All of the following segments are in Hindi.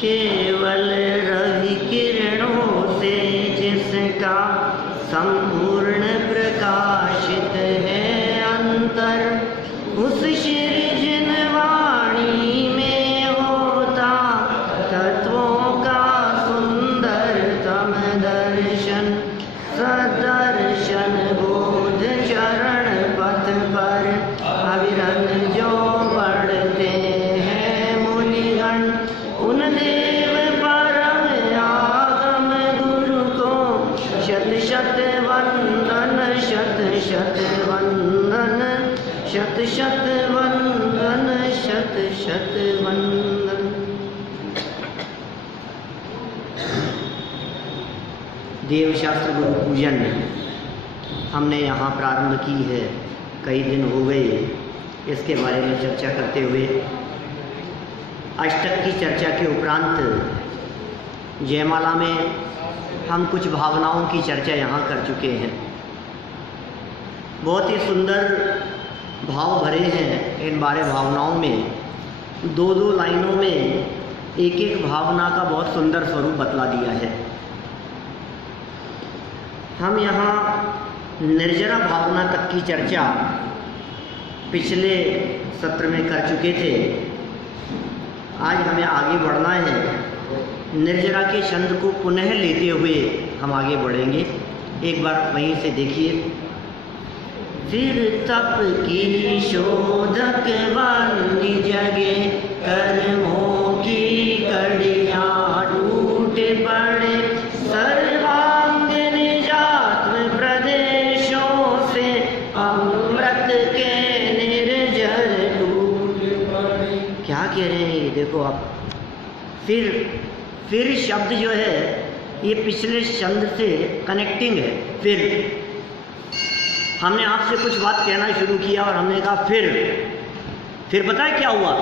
केवल रवि किरणों से जिसका संपूर्ण प्रकाशित है अंतर, उस सृजन वाणी में होता तत्वों का सुंदरतम दर्शन। सदर्शन बोध चरण पथ पर अविरत जो बढ़ते हैं मुनिगण, उन देव परम आगम गुरु को शत शत वंदन, शत शत वंदन, शत शत वंदन, शत शत वंदन। देवशास्त्र गुरु पूजन हमने यहाँ प्रारंभ की है, कई दिन हो गए इसके बारे में चर्चा करते हुए। अष्टक की चर्चा के उपरांत जयमाला में हम कुछ भावनाओं की चर्चा यहाँ कर चुके हैं। बहुत ही सुंदर भाव भरे हैं इन 12 भावनाओं में। 2-2 लाइनों में एक एक भावना का बहुत सुंदर स्वरूप बतला दिया है। हम यहाँ निर्जरा भावना तक की चर्चा पिछले सत्र में कर चुके थे। आज हमें आगे बढ़ना है। निर्जरा के छंद को पुनः लेते हुए हम आगे बढ़ेंगे। एक बार वहीं से देखिए। फिर तप की शोधक वाली जगे, कर्मों की कड़ियाँ टूट पड़े, सर्वांग निजात्म प्रदेशों से अमृत के निर्जर टूट पड़े। क्या कह रहे हैं ये देखो आप। फिर शब्द जो है ये पिछले छंद से कनेक्टिंग है। फिर हमने आपसे कुछ बात कहना शुरू किया और हमने कहा फिर पता है क्या हुआ?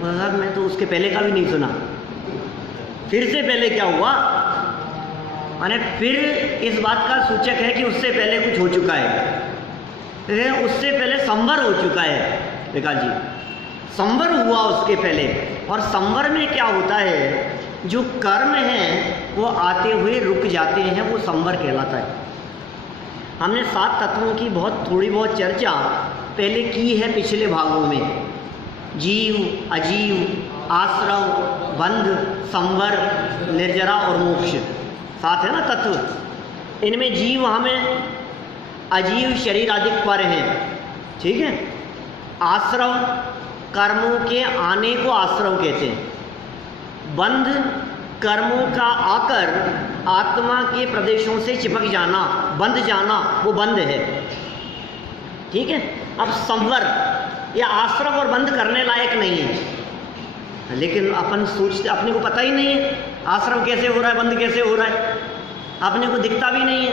साहब मैं तो उसके पहले का भी नहीं सुना। फिर से पहले क्या हुआ? माने फिर इस बात का सूचक है कि उससे पहले कुछ हो चुका है। उससे पहले संवर हो चुका है विकास जी, संवर हुआ उसके पहले। और संवर में क्या होता है? जो कर्म है वो आते हुए रुक जाते हैं, वो संवर कहलाता है। हमने 7 तत्वों की थोड़ी बहुत चर्चा पहले की है पिछले भागों में। जीव, अजीव, आश्रव, बंध, संवर, निर्जरा और मोक्ष 7 है ना तत्व। इनमें जीव हमें अजीव शरीर आदि पर हैं, ठीक है। आश्रव कर्मों के आने को आश्रव कहते हैं। बंध कर्मों का आकर आत्मा के प्रदेशों से चिपक जाना, बंध जाना, वो बंध है, ठीक है। अब संवर या आश्रव और बंध करने लायक नहीं है, लेकिन अपन सोचते, अपने को पता ही नहीं है आश्रव कैसे हो रहा है, बंध कैसे हो रहा है, अपने को दिखता भी नहीं है।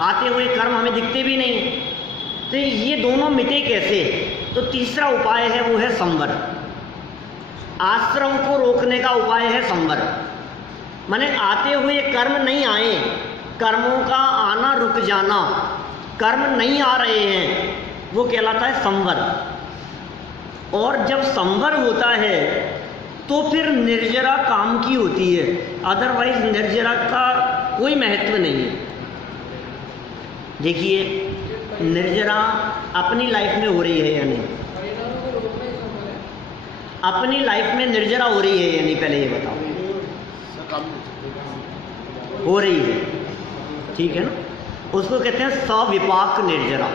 आते हुए कर्म हमें दिखते भी नहीं है। तो ये दोनों मिटे कैसे? तो तीसरा उपाय है, वो है संवर। आश्रव को रोकने का उपाय है संवर। माने आते हुए कर्म नहीं आए, कर्मों का आना रुक जाना, कर्म नहीं आ रहे हैं, वो कहलाता है संवर। और जब संवर होता है तो फिर निर्जरा काम की होती है, अदरवाइज निर्जरा का कोई महत्व नहीं है। देखिए निर्जरा अपनी लाइफ में हो रही है या नहीं? अपनी लाइफ में निर्जरा हो रही है या नहीं, पहले ये बताओ। हो रही है, ठीक है ना। उसको कहते हैं सविपाक निर्जरा।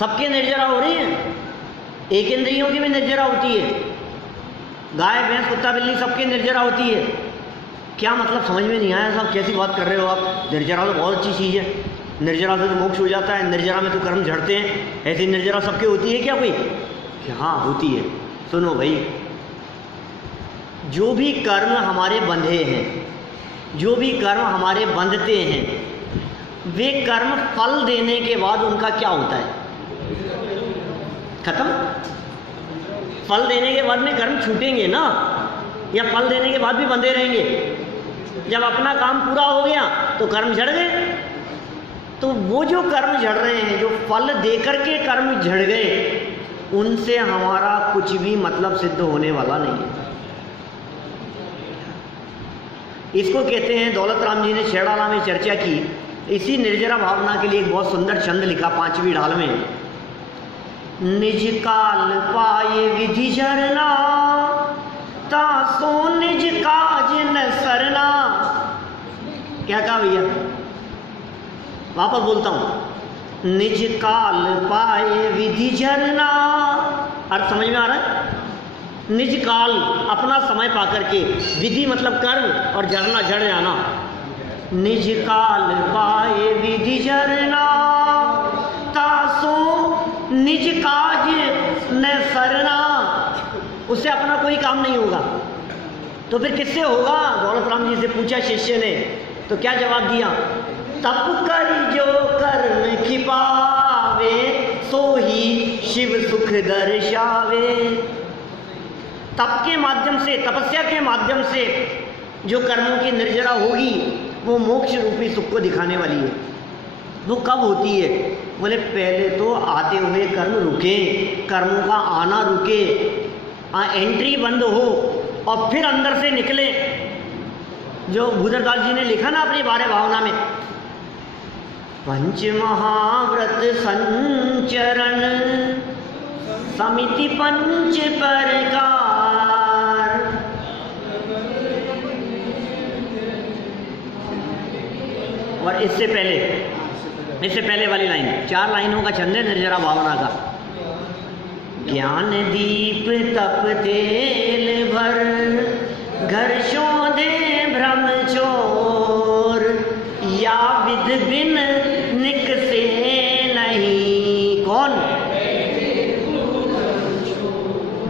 सबके निर्जरा हो रही है, एक इंद्रियों की भी निर्जरा होती है। गाय भैंस कुत्ता बिल्ली सबके निर्जरा होती है। क्या मतलब समझ में नहीं आया साहब, कैसी बात कर रहे हो आप? निर्जरा तो बहुत अच्छी चीज़ है, निर्जरा से तो मोक्ष हो जाता है, निर्जरा में तो कर्म झड़ते हैं। ऐसी निर्जरा सबके होती है क्या कोई? हाँ होती है। सुनो भाई, जो भी कर्म हमारे बंधे हैं, जो भी कर्म हमारे बंधते हैं, वे कर्म फल देने के बाद उनका क्या होता है? खत्म। फल देने के बाद में कर्म छूटेंगे ना, या फल देने के बाद भी बंधे रहेंगे? जब अपना काम पूरा हो गया तो कर्म झड़ गए। तो वो जो कर्म झड़ रहे हैं, जो फल देकर के कर्म झड़ गए, उनसे हमारा कुछ भी मतलब सिद्ध होने वाला नहीं है। इसको कहते हैं, दौलत राम जी ने छेड़ाला में चर्चा की। इसी निर्जरा भावना के लिए एक बहुत सुंदर छंद लिखा 5वीं ढाल में। निज काल पाए विधि झरना, तासो निज काज न सरना। क्या कहा भैया, वापस बोलता हूं। निज काल पाए विधि झरना, अर्थ समझ में आ रहा है? निज काल, अपना समय पाकर के, विधि मतलब कर्म और झरना झड़ जाना। निज काल पाए विधि झरना, तासो निज काज न सरना। उससे अपना कोई काम नहीं होगा, तो फिर किससे होगा? दौलत राम जी से पूछा शिष्य ने, तो क्या जवाब दिया? तप कर जो कर्म की पावे, सो ही शिव सुख दर्शावे। तप के माध्यम से, तपस्या के माध्यम से जो कर्मों की निर्जरा होगी, वो मोक्ष रूपी सुख को दिखाने वाली है। वो कब होती है? बोले पहले तो आते हुए कर्म रुके, कर्मों का आना रुके, एंट्री बंद हो, और फिर अंदर से निकले। जो भूधरदास जी ने लिखा ना अपनी 12 भावना में, पंच महाव्रत संचरण समिति पंच प्रकार। और इससे पहले वाली लाइन, 4 लाइनों का छंद है निर्जरा भावना का। ज्ञान दीप तप तेल भर, घर शोधे भ्रम चोर, या विध बिन निकसे नहीं। कौन?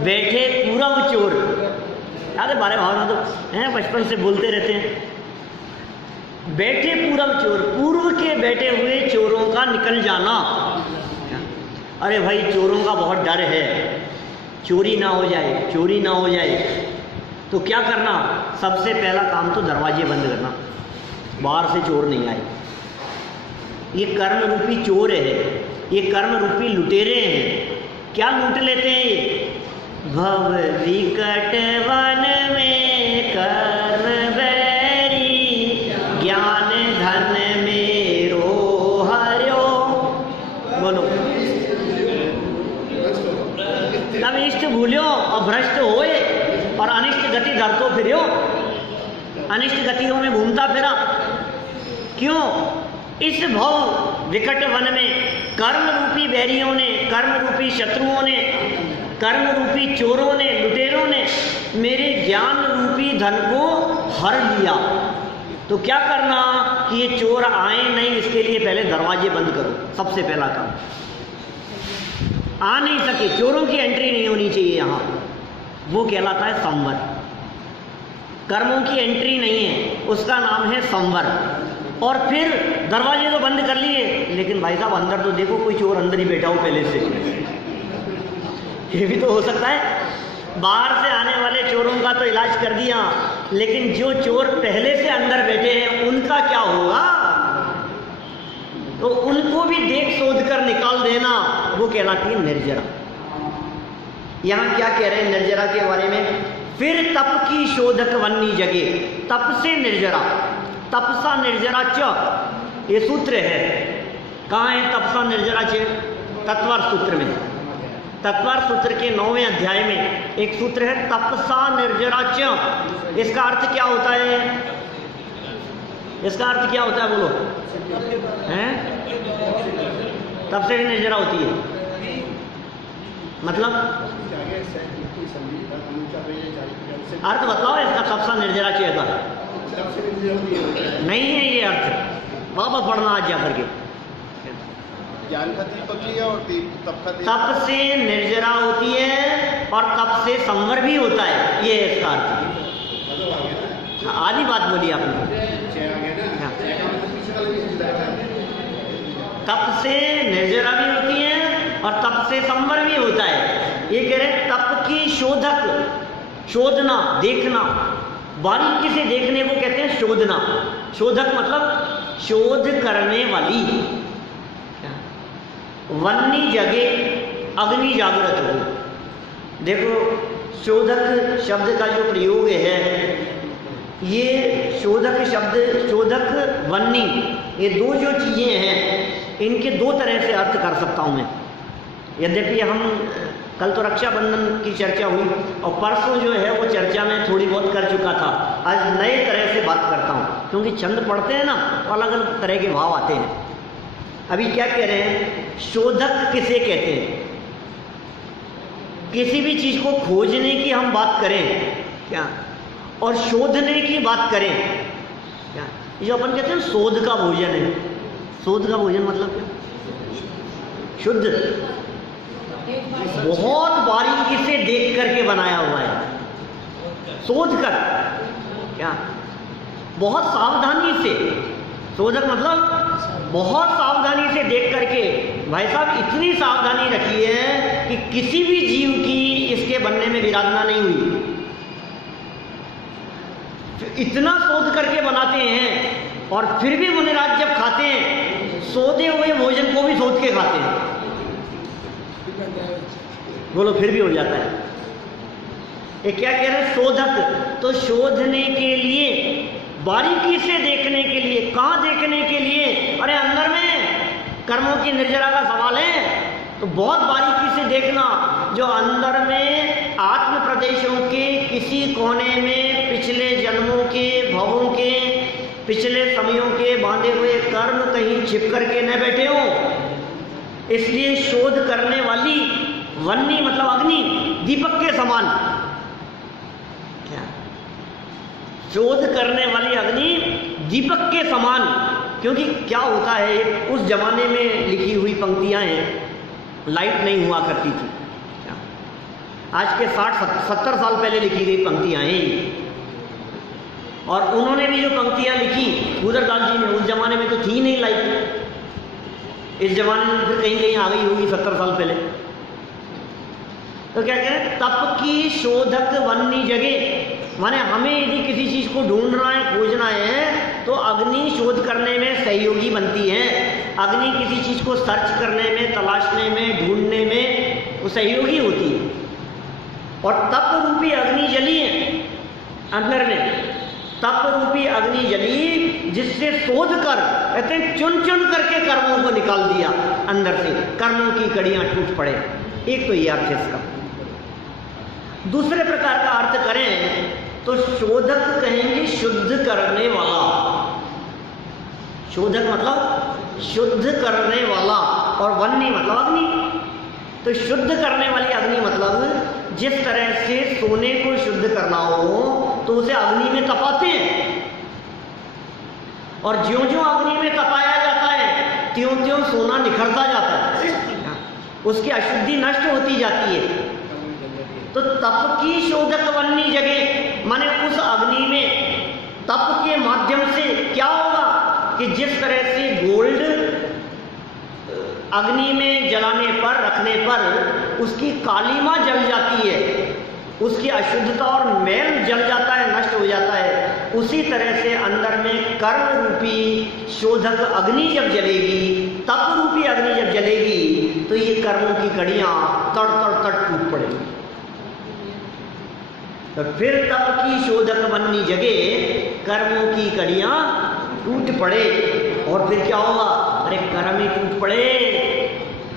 बैठे पूरब चोर। याद है 12 भावना तो हैं, बचपन से बोलते रहते हैं। बैठे पूरब चोर, पूर्व के बैठे हुए चोरों का निकल जाना। अरे भाई चोरों का बहुत डर है, चोरी ना हो जाए, चोरी ना हो जाए। तो क्या करना? सबसे पहला काम तो दरवाजे बंद करना, बाहर से चोर नहीं आए। ये कर्म रूपी चोर है, ये कर्म रूपी लुटेरे हैं। क्या लूट लेते हैं ये? भव विकट वन में कर्म बैरी, ज्ञान धन मेरो हर्यो। बोलो, तब इष्ट भूल्यो और भ्रष्ट होए, और अनिष्ट गति धरतो फिर्यो। अनिष्ट गतियों में घूमता फिरा। क्यों? इस भव विकट वन में कर्म रूपी बैरियों ने, कर्म रूपी शत्रुओं ने, कर्म रूपी चोरों ने, लुटेरों ने मेरे ज्ञान रूपी धन को हर लिया। तो क्या करना कि ये चोर आए नहीं, इसके लिए पहले दरवाजे बंद करो। सबसे पहला काम, आ नहीं सके, चोरों की एंट्री नहीं होनी चाहिए यहाँ। वो कहलाता है संवर। कर्मों की एंट्री नहीं है, उसका नाम है संवर। और फिर दरवाजे तो बंद कर लिए, लेकिन भाई साहब अंदर तो देखो, कोई चोर अंदर ही बैठा हो पहले से। ये भी तो हो सकता है। बाहर से आने वाले चोरों का तो इलाज कर दिया, लेकिन जो चोर पहले से अंदर बैठे हैं उनका क्या होगा? तो उनको भी देख शोध कर निकाल देना, वो कहलाती है निर्जरा। यहाँ क्या कह रहे हैं निर्जरा के बारे में? फिर तप की शोधक वन्नी जगे, तप से निर्जरा, तपसा निर्जरा च, ये सूत्र है। कहाँ है तपसा निर्जरा च? तत्वार सूत्र में। तत्वार सूत्र के 9वें अध्याय में एक सूत्र है तपसा निर्जरा च। इसका अर्थ क्या होता है? इसका अर्थ क्या होता है बोलो? हैं? तब से निर्जरा होती है, मतलब अर्थ बताओ इसका। तपसा निर्जरा च का नहीं है ये अर्थ, वापस पढ़ना आज जा करके। ज्ञान का दीपक लिया और तप का तप से निर्जरा होती है और तप से संवर भी होता है, ये इसका अर्थ। आधी बात बोली आपने। तप से निर्जरा भी होती है और तप से संवर भी होता है। ये कह रहे तप की शोधक, शोधना, देखना, बारीकी से देखने को कहते हैं शोधना। शोधक मतलब शोध करने वाली। वन्नी जगे, अग्नि जागृत हो। देखो शोधक शब्द का जो प्रयोग है ये शोधक शब्द, शोधक, वन्नी, ये दो जो चीज़ें हैं इनके दो तरह से अर्थ कर सकता हूँ मैं। यद्यपि हम कल तो रक्षाबंधन की चर्चा हुई और परसों जो है वो चर्चा में थोड़ी बहुत कर चुका था। आज नए तरह से बात करता हूँ, क्योंकि छंद पढ़ते हैं ना तो अलग अलग तरह के भाव आते हैं। अभी क्या कह रहे हैं, शोधक किसे कहते हैं? किसी भी चीज़ को खोजने की हम बात करें क्या, और शोधने की बात करें क्या, ये जो अपन कहते हैं शोध का भोजन है। शोध का भोजन मतलब क्या? शुद्ध, बहुत बारीकी से देख करके बनाया हुआ है। शोध कर क्या, बहुत सावधानी से। शोधक मतलब बहुत सावधानी से देख करके। भाई साहब इतनी सावधानी रखी है कि किसी भी जीव की इसके बनने में विराधना नहीं हुई। इतना शोध करके बनाते हैं और फिर भी मुनिराज जब खाते हैं सोधे हुए भोजन को भी सोच के खाते हैं। बोलो फिर भी हो जाता है। ये क्या कह रहे हैं, शोधक, तो शोधने के लिए, बारीकी से देखने के लिए। कहाँ देखने के लिए? अरे अंदर में कर्मों की निर्जरा का सवाल है तो बहुत बारीकी से देखना। जो अंदर में आत्म प्रदेशों के किसी कोने में पिछले जन्मों के, भवों के, पिछले समयों के बांधे हुए कर्म कहीं छिप करके न बैठे हो, इसलिए शोध करने वाली वन्नी मतलब अग्नि दीपक के समान। क्या? शोध करने वाली अग्नि दीपक के समान। क्योंकि क्या होता है, उस जमाने में लिखी हुई पंक्तियां हैं, लाइट नहीं हुआ करती थी। क्या? आज के 60-70 साल पहले लिखी गई पंक्तियां हैं। और उन्होंने भी जो पंक्तियां लिखी भूदरदास जी ने, उस जमाने में तो थी नहीं लाइट। इस जमाने में फिर कहीं कहीं आ गई होगी 70 साल पहले। तो क्या कह रहे हैं, तप की शोधक वन्नी जगह, माने हमें यदि किसी चीज को ढूंढना है, खोजना है, तो अग्नि शोध करने में सहयोगी बनती है। अग्नि किसी चीज को सर्च करने में, तलाशने में, ढूंढने में वो सहयोगी होती है। और तप रूपी अग्नि जली है अंदर में, तप रूपी अग्नि जली जिससे शोध कर, कहते हैं चुन चुन करके कर्मों को निकाल दिया अंदर से, कर्मों की कड़ियां टूट पड़े। एक तो ये अर्थ है इसका। दूसरे प्रकार का अर्थ करें तो शोधक कहेंगे शुद्ध करने वाला। शोधक मतलब शुद्ध करने वाला, और वन्नी मतलब अग्नि। तो शुद्ध करने वाली अग्नि मतलब जिस तरह से सोने को शुद्ध करना हो तो उसे अग्नि में तपाते हैं, और ज्यों ज्यों अग्नि में तपाया जाता है त्यों त्यों सोना निखरता जाता है, उसकी अशुद्धि नष्ट होती जाती है। तो तप की शोधक वन्नी जगह, माने उस अग्नि में तप के माध्यम से क्या होगा कि जिस तरह से गोल्ड अग्नि में जलाने पर, रखने पर उसकी कालीमा जल जाती है, उसकी अशुद्धता और मैल जल जाता है, नष्ट हो जाता है, उसी तरह से अंदर में कर्म रूपी शोधक अग्नि जब जलेगी, तप रूपी अग्नि जब जलेगी, तो ये कर्मों की कड़ियां तड़ तड़ तड़ टूट पड़ेगी। तो फिर तप की शोधक वन्नी जगह कर्मों की कड़ियां टूट पड़े, और फिर क्या होगा, अरे कर्म ही टूट पड़े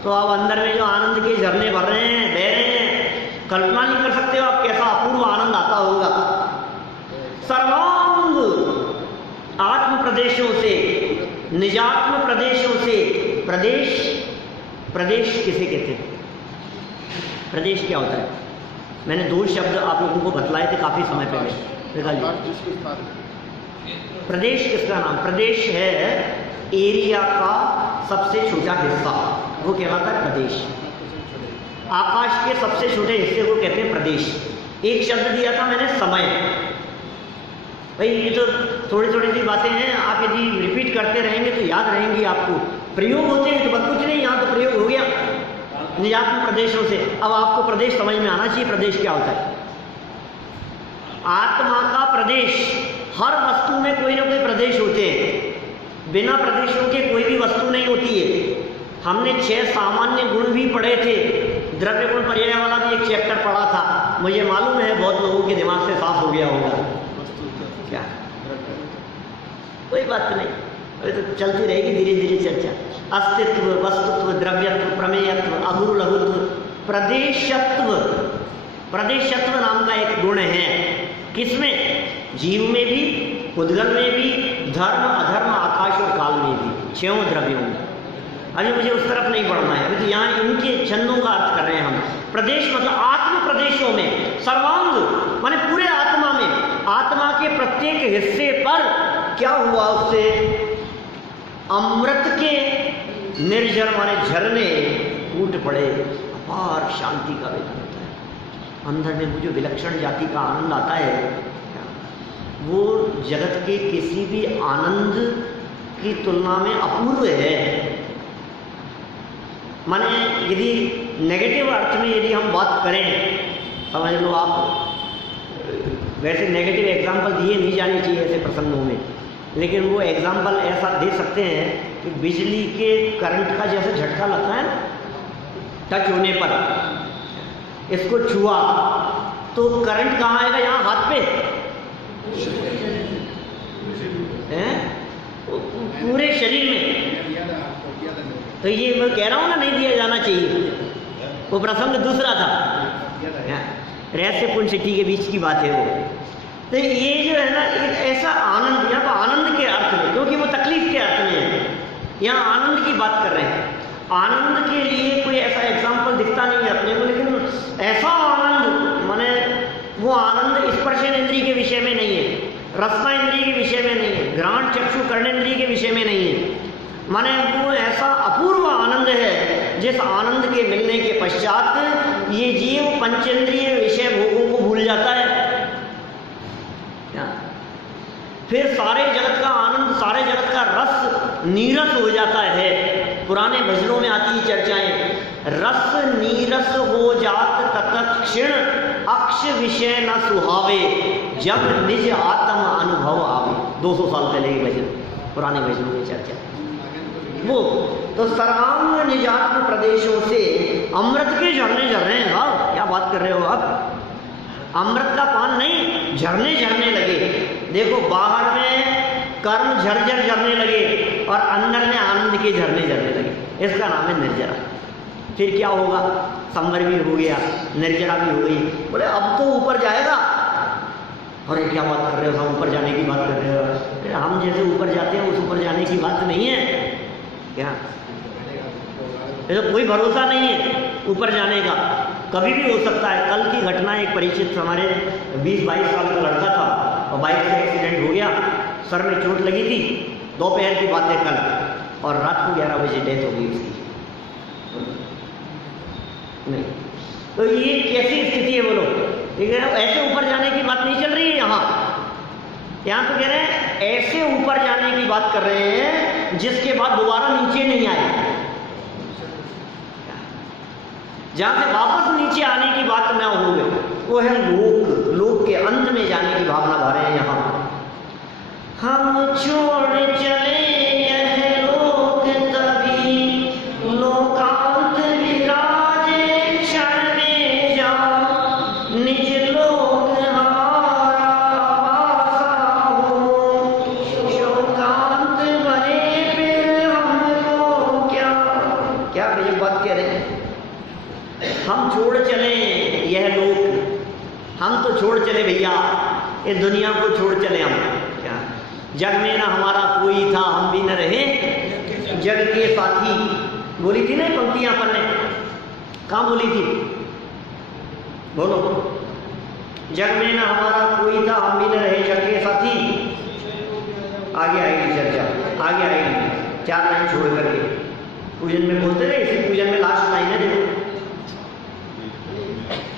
तो अब अंदर में जो आनंद के झरने भर रहे हैं, बह रहे हैं, कल्पना नहीं कर सकते हो आप कैसा अपूर्व आनंद आता होगा। सर्वांग आत्म प्रदेशों से, निजात्म प्रदेशों से, प्रदेश, प्रदेश किसे कहते हैं? प्रदेश क्या होता है? मैंने दो शब्द आप लोगों को बतलाए थे काफी समय पहले। प्रदेश किसका नाम? प्रदेश है एरिया का सबसे छोटा हिस्सा, वो कहलाता है प्रदेश। आकाश के सबसे छोटे हिस्से को कहते हैं प्रदेश। एक शब्द दिया था मैंने, समय। भाई ये तो थोड़ी थोड़ी सी बातें हैं, आप यदि रिपीट करते रहेंगे तो याद रहेंगी आपको। प्रयोग होते हैं तो बस कुछ नहीं, यहाँ तो प्रयोग हो गया निजात्म प्रदेशों से। अब आपको प्रदेश समझ में आना चाहिए, प्रदेश क्या होता है। आत्मा का प्रदेश, हर वस्तु में कोई ना कोई प्रदेश होते हैं, बिना प्रदेशों के कोई भी वस्तु नहीं होती है। हमने 6 सामान्य गुण भी पढ़े थे, द्रव्य गुण पर्याय वाला भी एक चैप्टर पढ़ा था, मुझे मालूम है बहुत लोगों के दिमाग से साफ हो गया होगा। क्या कोई बात नहीं, अभी तो चलती रहेगी धीरे धीरे चर्चा। अस्तित्व, वस्तुत्व, द्रव्यत्व, प्रमेयत्व, अगुरु लघुत्व, प्रदेशत्व। प्रदेशत्व नाम का एक गुण है किसमें? जीव में भी, उद्गल में भी, धर्म अधर्म आकाश और काल में भी, 6 द्रव्यों में। अभी मुझे उस तरफ नहीं बढ़ना है, अभी तो यहाँ इनके छंदों का अर्थ कर रहे हैं हम। प्रदेश मतलब आत्म प्रदेशों में, सर्वांग माने पूरे आत्मा में, आत्मा के प्रत्येक हिस्से पर क्या हुआ उससे? अमृत के निर्जर माने झरने फूट पड़े, अपार शांति का वेदन होता है। अंदर में वो जो विलक्षण जाति का आनंद आता है वो जगत के किसी भी आनंद की तुलना में अपूर्व है। माने यदि नेगेटिव अर्थ में यदि हम बात करें, समझ लो आप, वैसे नेगेटिव एग्जाम्पल दिए नहीं जाने चाहिए ऐसे प्रसंगों में, लेकिन वो एग्जाम्पल ऐसा दे सकते हैं कि बिजली के करंट का जैसे झटका लगता है ना, टच होने पर, इसको छुआ तो करंट कहाँ आएगा? यहाँ हाथ पे है, पूरे शरीर में। तो ये मैं कह रहा हूँ ना, नहीं दिया जाना चाहिए, वो प्रसंग दूसरा था, रहस्य पुण्य सिद्धि के बीच की बात है वो। तो ये जो है ना, एक ऐसा आनंद, यहाँ पर आनंद के अर्थ में, क्योंकि वो तकलीफ के अर्थ में है, यहाँ आनंद की बात कर रहे हैं। आनंद के लिए कोई ऐसा एग्जाम्पल दिखता नहीं है अपने को, लेकिन ऐसा आनंद माने वो आनंद स्पर्शेंद्रिय के विषय में नहीं है, रसनेंद्रिय के विषय में नहीं है, घ्राण चक्षु कर्णेंद्रिय के विषय में नहीं है। माने वो ऐसा अपूर्व आनंद है जिस आनंद के मिलने के पश्चात ये जीव पंचेंद्रिय विषय भोगों को भूल जाता है। फिर सारे जगत का आनंद, सारे जगत का रस नीरस हो जाता है। पुराने भजनों में आती है चर्चाएं, रस नीरस हो जात तत्क्षण अक्ष विषय न सुहावे जब निज आत्म अनुभव आवे। 200 साल पहले के भजन, पुराने भजनों में चर्चा वो। तो सर्वांग निजात्म प्रदेशों से अमृत के झरने झर रहे हैं। हाँ, क्या बात कर रहे हो आप? अमृत का पान नहीं, झरने झरने लगे। देखो, बाहर में कर्म झरझर झरने लगे और अंदर में आनंद के झरने झरने लगे। इसका नाम है निर्जरा। फिर क्या होगा? संवर भी हो गया, निर्जरा भी हो गई। बोले अब तो ऊपर जाएगा। अरे क्या बात कर रहे हो, हम ऊपर जाने की बात कर रहे हो? हम जैसे ऊपर जाते हैं उस ऊपर जाने की बात नहीं है क्या? तो कोई भरोसा नहीं है ऊपर जाने का, कभी भी हो सकता है। कल की घटना, एक परिचित हमारे 20-22 साल का लड़का था और बाइक से एक्सीडेंट हो गया, सर में चोट लगी थी। दोपहर की बात है कल, और रात को 11 बजे डेथ हो गई उसकी। नहीं, तो ये कैसी स्थिति है बोलो? ठीक है, ऐसे ऊपर जाने की बात नहीं चल रही है यहाँ तो कह रहे हैं ऐसे ऊपर जाने की बात कर रहे हैं जिसके बाद दोबारा नीचे नहीं आए, जहां से वापस नीचे आने की बात न हो। वो है लोक, लोक के अंत में जाने की भावना भा रहे हैं यहाँ। हम छोड़ चले यह लोक तभी लोकांत विराजे क्षण में जा, निज लोक हमारा वासा हो, शोकांत बने फिर हमको क्या। क्या ये बात कह रहे हैं? हम छोड़ चले यह लोक, हम तो छोड़ चले भैया, इस दुनिया को छोड़ चले हम। क्या जग में ना हमारा कोई था, हम भी न रहे जग के साथी। बोली थी ना पंक्तियां अपन ने, कहाँ बोली थी? बोलो। जग में ना हमारा कोई था, हम भी न रहे जग के साथी। आगे आएगी चर्चा, आगे आएगी 4 लाइन छोड़ करके। पूजन में बोलते रहे, इसी पूजन में लास्ट लाइन है देखो,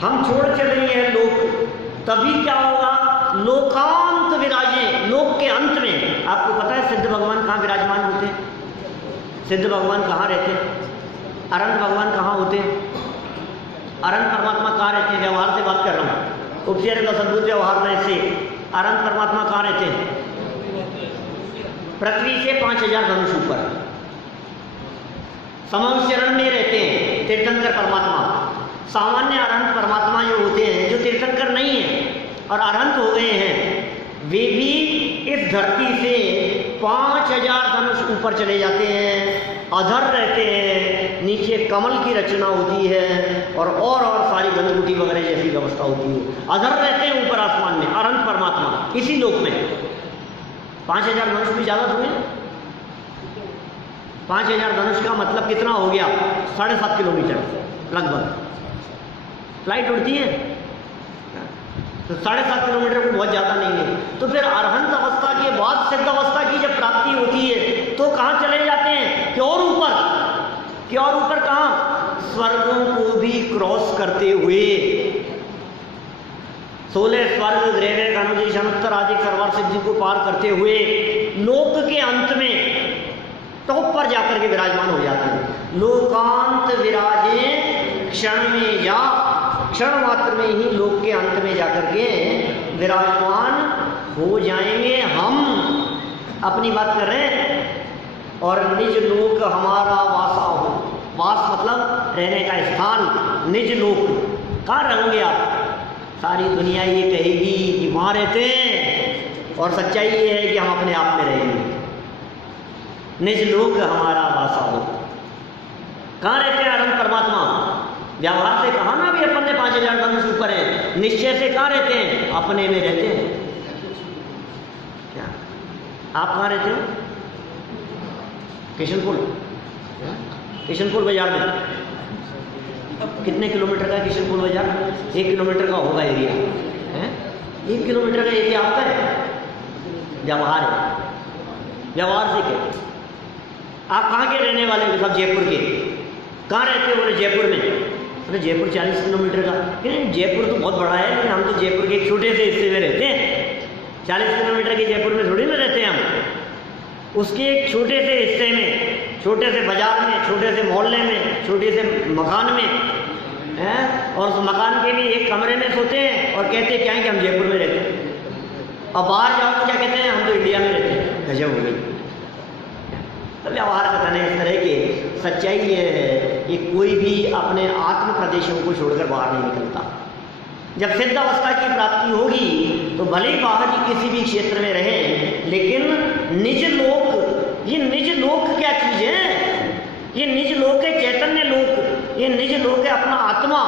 हम छोड़ चले हैं लोक तभी क्या होगा? लोकांत विराजे, लोक के अंत में। आपको पता है सिद्ध भगवान कहाँ विराजमान होते हैं? सिद्ध भगवान कहाँ रहते हैं? अनंत भगवान कहाँ होते हैं? अनंत परमात्मा कहाँ रहते हैं? व्यवहार से बात कर रहा हूँ, उपचार का सद्भुत व्यवहार में से अनंत परमात्मा कहाँ रहते हैं? पृथ्वी से 5000 धनुष ऊपर समम शरण में रहते हैं तीर्थंकर परमात्मा। सामान्य अरहंत परमात्मा जो होते हैं, जो तीर्थंकर नहीं है और अरहंत हो गए हैं, वे भी इस धरती से 5000 धनुष ऊपर चले जाते हैं, अधर रहते हैं, नीचे कमल की रचना होती है और सारी गंधकुटी वगैरह जैसी व्यवस्था होती है। अधर रहते हैं ऊपर आसमान में, अनंत परमात्मा इसी लोक में। 5000 धनुष भी ज़्यादा थोड़ी ना। 5000 धनुष का मतलब कितना हो गया? 7.5 किलोमीटर लगभग फ्लाइट उड़ती है, तो 7.5 किलोमीटर को बहुत ज़्यादा नहीं है। तो फिर अरहंत अवस्था के बाद सिद्ध अवस्था की जब प्राप्ति होती है तो कहाँ चले जाते हैं? कि और ऊपर कहाँ? स्वर्गों को भी क्रॉस करते हुए 16 स्वर्ग ग्रेवे कानुजी शनुत्तर आदि सरवर सिद्धि को पार करते हुए लोक के अंत में टॉप पर जाकर के विराजमान हो जाते हैं। लोकांत विराजे क्षण में या क्षण मात्र में ही लोक के अंत में जाकर के विराजमान हो जाएंगे। हम अपनी बात कर रहे हैं। और निज लोक हमारा वासा हो, वास मतलब रहने का स्थान, निज लोक। कहाँ रहेंगे आप? सारी दुनिया ये कहेगी कि वहाँ रहते हैं, और सच्चाई ये है कि हम अपने आप में रहेंगे। निज लोक हमारा वासा हो, कहाँ रहते हैं अनंत परमात्मा? व्यवहार से कहा ना भी अपन ने 5000 धनुष ऊपर है, निश्चय से कहाँ रहते हैं? अपने में रहते हैं। क्या आप कहाँ रहते हो? किशनपुर बाजार में। कितने किलोमीटर का किशनपुर बाजार? 1 किलोमीटर का होगा एरिया है। 1 किलोमीटर का एरिया आपका है? व्यवहार है, व्यवहार से क्या? आप कहाँ के रहने वाले हो? सब जयपुर के। कहाँ रहते हो? बोले जयपुर में। अरे जयपुर 40 किलोमीटर का, लेकिन जयपुर तो बहुत बड़ा है, लेकिन हम तो जयपुर के एक छोटे से हिस्से में रहते हैं। 40 किलोमीटर के जयपुर में थोड़ी ना रहते हैं हम। उसके एक छोटे से हिस्से में, छोटे से बाजार में, छोटे से मोहल्ले में, छोटे से मकान में हैं, और उस मकान के भी एक कमरे में सोते हैं और कहते क्या है कि हम जयपुर में रहते हैं। और बाहर जाओ तो क्या कहते हैं? हम तो इंडिया में रहते हैं। गजब हो गई। तो व्यवहार कथन है इस तरह के। सच्चाई ये है कि कोई भी अपने आत्म प्रदेशों को छोड़कर बाहर नहीं निकलता। जब सिद्ध अवस्था की प्राप्ति होगी तो भले ही बाहर ही किसी भी क्षेत्र में रहे, लेकिन निज लोक, ये निज लोक क्या चीज है? ये निज लोक है चैतन्य लोक, ये निज लोक है अपना आत्मा,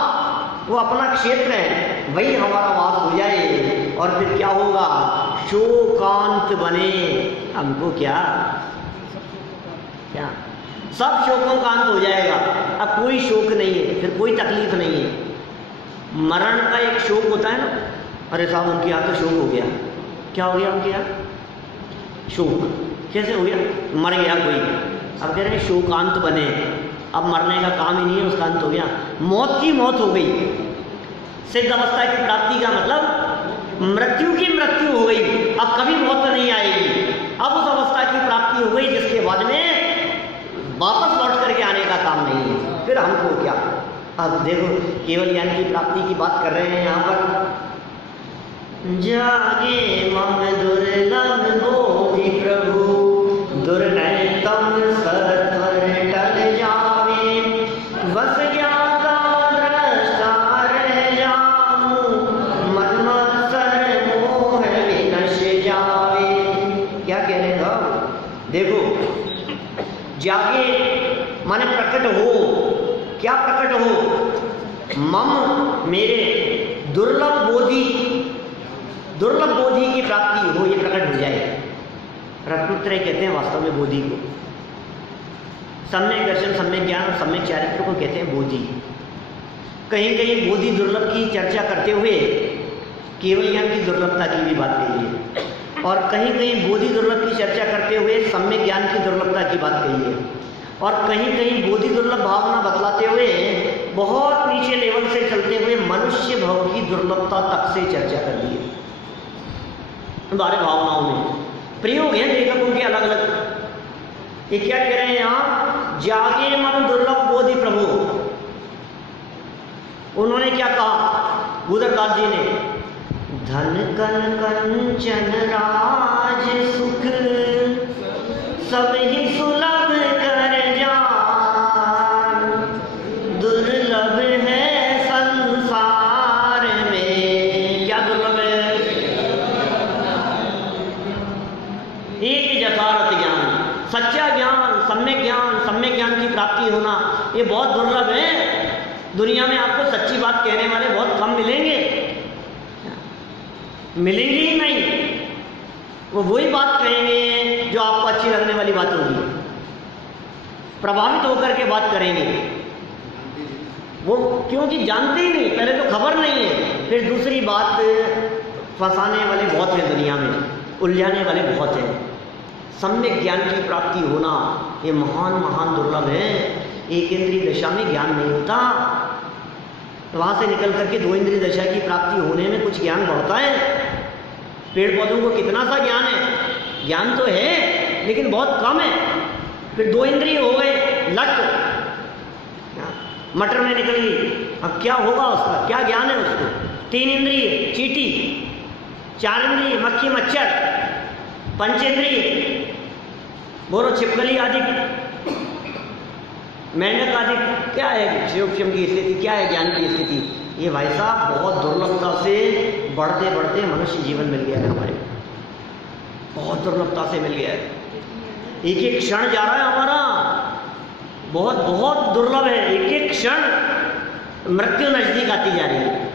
वो अपना क्षेत्र है, वही हमारा वास हो जाए। और फिर क्या होगा? शोकांत बने। हमको क्या सब शोकों का अंत हो जाएगा। अब कोई शोक नहीं है, फिर कोई तकलीफ नहीं है। मरण का एक शोक होता है ना, अरे साहब उनके यहाँ तो शोक हो गया। क्या हो गया उनके यहाँ? शोक। कैसे हो गया? मर गया कोई। अब कह रहे हैं शोकांत बने, अब मरने का काम ही नहीं है, उसका अंत हो गया। मौत की मौत हो गई। सिद्ध अवस्था की प्राप्ति का मतलब मृत्यु की मृत्यु हो गई, अब कभी मौत नहीं आएगी। अब उस अवस्था की प्राप्ति हो गई जिसके बाद में वापस लौट करके आने का काम नहीं है। फिर हमको क्या? अब देखो केवल ज्ञान की प्राप्ति की बात कर रहे हैं यहाँ पर। जागे मम दुर्लभ बोधि प्रभु, दुर्नयतम सत्वर टल जावे, वस ज्ञाता दृष्टा रह जाऊं, मदमत्सर मोह विनश जावे। क्या कह रहे हैं? देखो जागे माने प्रकट हो। क्या प्रकट हो? मम मेरे, दुर्लभ बोधि, दुर्लभ बोधि की प्राप्ति हो, ये प्रकट हो जाए। रत्नत्रय कहते हैं वास्तव में बोधि को। सम्यक दर्शन, सम्यक ज्ञान और सम्यक चारित्र को कहते हैं बोधि। कहीं कहीं बोधि दुर्लभ की चर्चा करते हुए केवल ज्ञान की दुर्लभता की भी बात कही है, और कहीं कहीं बोधि दुर्लभ की चर्चा करते हुए सम्यक ज्ञान की दुर्लभता की बात कही है, और कहीं कहीं बोधि दुर्लभ भावना बतलाते हुए बहुत नीचे लेवल से चलते हुए मनुष्य भाव की दुर्लभता तक से चर्चा कर दी है। हमारे भावनाओं में प्रयोग है लेखकों के अलग अलग। ये क्या कह रहे हैं यहाँ? जागे मम दुर्लभ बोधि प्रभु। उन्होंने क्या कहा भूधरदास जी ने? धन कन कंचन राज सुख सब ही सुलभ कर जान, दुर्लभ है संसार में। क्या दुर्लभ है? सच्चा ज्ञान, सम्यक ज्ञान की प्राप्ति होना ये बहुत दुर्लभ है। दुनिया में आपको सच्ची बात कहने वाले बहुत कम मिलेंगे ही नहीं। वो वही बात कहेंगे जो आपको अच्छी लगने वाली बात होगी, प्रभावित होकर के बात करेंगे वो, क्योंकि जानते ही नहीं, पहले तो खबर नहीं है, फिर दूसरी बात फंसाने वाले बहुत हैं दुनिया में, उलझाने वाले बहुत हैं। सम्यक ज्ञान की प्राप्ति होना ये महान दुर्लभ है। एक इंद्रिय दशा में ज्ञान नहीं होता, तो वहाँ से निकल करके दो इंद्रिय दशा की प्राप्ति होने में कुछ ज्ञान बढ़ता है। पेड़ पौधों को कितना सा ज्ञान है, ज्ञान तो है लेकिन बहुत कम है। फिर दो इंद्रिय हो गए, लट मटर में निकल गई, अब क्या होगा उसका, क्या ज्ञान है उसको। तीन इंद्रिय चींटी, चार इंद्रिय मक्खी मच्छर, पंचेंद्रिय बोलो छिपकली आदि, मेंढक आदि, क्या है शिवक्षम की स्थिति, क्या है ज्ञान की स्थिति। ये भाई साहब बहुत दुर्लभता से बढ़ते बढ़ते मनुष्य जीवन मिल गया है हमारे, बहुत दुर्लभता से मिल गया है। एक एक क्षण जा रहा है हमारा, बहुत दुर्लभ है। एक एक क्षण मृत्यु नजदीक आती जा रही है,